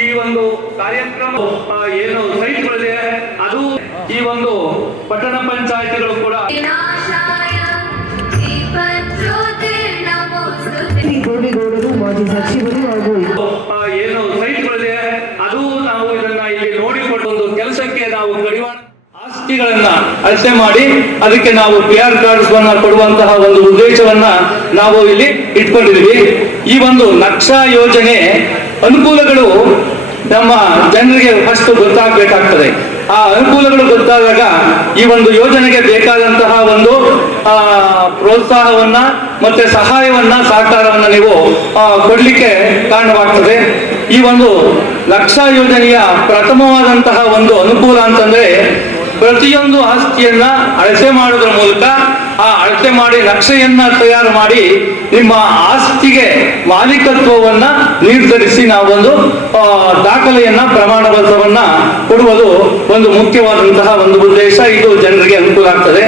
ಈ ಒಂದು ಕಾರ್ಯಕ್ರಮ ಏನು ಸೈಟ್ಗಳಿದೆ ಅದು ಈ ಒಂದು ಪಟ್ಟಣ ಪಂಚಾಯತಿಗಳು ಕೂಡ ಮಾಜಿ ಸಚಿವರು ಹಾಗೂ ಏನು ಸೈಟ್ಗಳಿದೆ ಅದು ನಾವು ಇದನ್ನ ಇಲ್ಲಿ ನೋಡಿಕೊಂಡು ಒಂದು ಕೆಲಸಕ್ಕೆ ನಾವು ಕಡಿವಾಣ ಆಸ್ತಿಗಳನ್ನ ಅಳತೆ ಮಾಡಿ ಅದಕ್ಕೆ ನಾವು PR ಕಾರ್ಡ್ಸ್ ಕೊಡುವಂತಹ ಒಂದು ಉದ್ದೇಶವನ್ನ ನಾವು ಇಲ್ಲಿ ಇಟ್ಕೊಂಡಿದ್ದೀವಿ. ಈ ಒಂದು ನಕ್ಷಾ ಯೋಜನೆ ಅನುಕೂಲಗಳು ನಮ್ಮ ಜನರಿಗೆ ಫಸ್ಟ್ ಗೊತ್ತಾಗಬೇಕಾಗ್ತದೆ. ಆ ಅನುಕೂಲಗಳು ಗೊತ್ತಾದಾಗ ಈ ಒಂದು ಯೋಜನೆಗೆ ಬೇಕಾದಂತಹ ಒಂದು ಪ್ರೋತ್ಸಾಹವನ್ನ ಮತ್ತೆ ಸಹಾಯವನ್ನ ಸಹಕಾರವನ್ನ ನೀವು ಕೊಡ್ಲಿಕ್ಕೆ ಕಾರಣವಾಗ್ತದೆ. ಈ ಒಂದು ನಕ್ಷಾ ಯೋಜನೆಯ ಪ್ರಥಮವಾದಂತಹ ಒಂದು ಅನುಕೂಲ ಅಂತಂದ್ರೆ ಪ್ರತಿಯೊಂದು ಆಸ್ತಿಯನ್ನ ಅಳತೆ ಮಾಡೋದ್ರ ಮೂಲಕ ಆ ಅಳತೆ ಮಾಡಿ ನಕ್ಷೆಯನ್ನ ತಯಾರು ಮಾಡಿ ನಿಮ್ಮ ಆಸ್ತಿಗೆ ಮಾಲೀಕತ್ವವನ್ನ ನಿರ್ಧರಿಸಿ ನಾವೊಂದು ದಾಖಲೆಯನ್ನ ಪ್ರಮಾಣ ಪತ್ರವನ್ನ ಕೊಡುವುದು ಒಂದು ಮುಖ್ಯವಾದಂತಹ ಒಂದು ಉದ್ದೇಶ. ಇದು ಜನರಿಗೆ ಅನುಕೂಲ ಆಗ್ತದೆ.